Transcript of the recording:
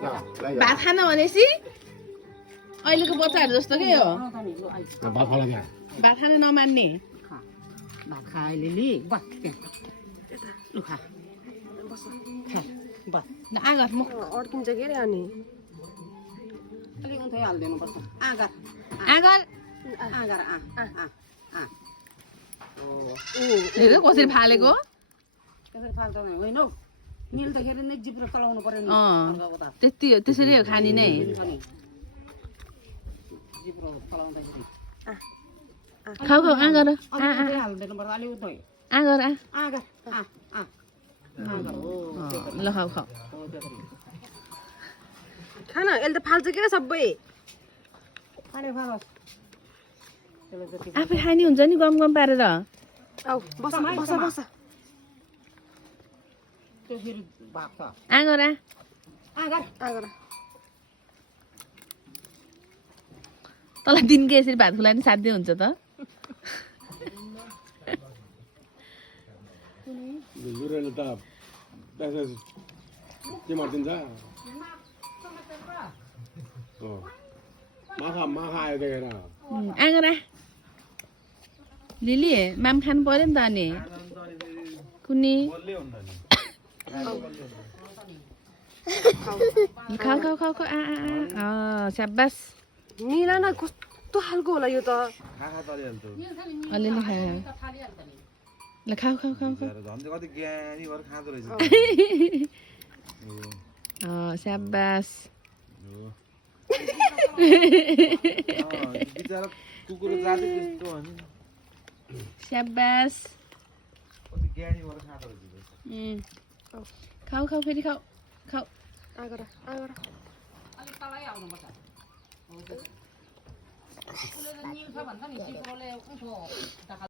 भात खान भनेपछि अहिलेको बच्चाहरू जस्तो के हो भात खान नमान्ने भात खाए लिली बस लु खा बस खा बस आगर म अड्किन्छ के रे अनि अलिक उठै हाल्दिनुपर्छ आगर आगर आगर हेर कसरी फालेको त्यसरी फाल्दैन होइन हौ मिल्दाखेरि नै जिब्रो चलाउनु पर्यो नि त्यति हो त्यसरी हो खानी नै जिब्रो चलाउँदाखेरि खाऊ खाऊ आगर हाल्दिनु पर्छ अलिक उठै आगर आगर आगर हो ल खाऊ खाऊ खान यसले त फाल्छ के सबै खाने फालोस् आफै खानी हुन्छ नि गम गम पारेर आऊ बस बस बस त्यसरी भाग छ आगर आगर आगर तँलाई दिनको यसरी भात खुलाउने साध्य हुन्छ त गुरुले त पैसा के मार्दिन्छ माखा आयो देखेर आगर लिली माम खानु पर्यो नि त अनि कुनी खाऊ खाऊ खाऊ खाऊ स्याबास मिला न कस्तो खालको होला यो त अलिअलि खाऊ ल खाऊ खाऊ खाऊ स्याबास स्याबास खाऊ खाऊ फेरि खाऊ खाऊ आगर आगर अलिक तलै आउनुपर्छ हो त्यो निल्छ भन्छ नि जिब्रोले उठो